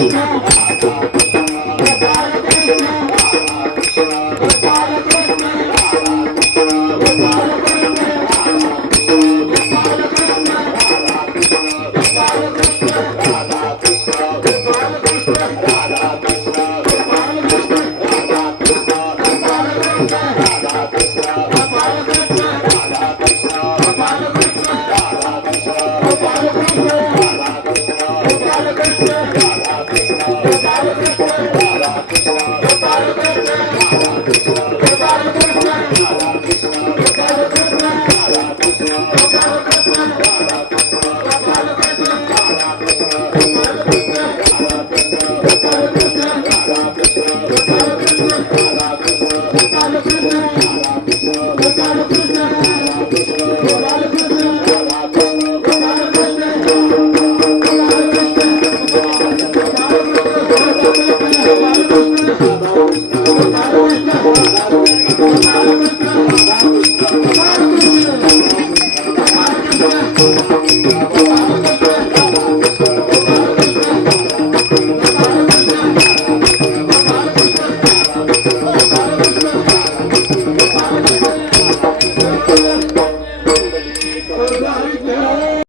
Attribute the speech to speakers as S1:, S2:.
S1: Oh.
S2: Música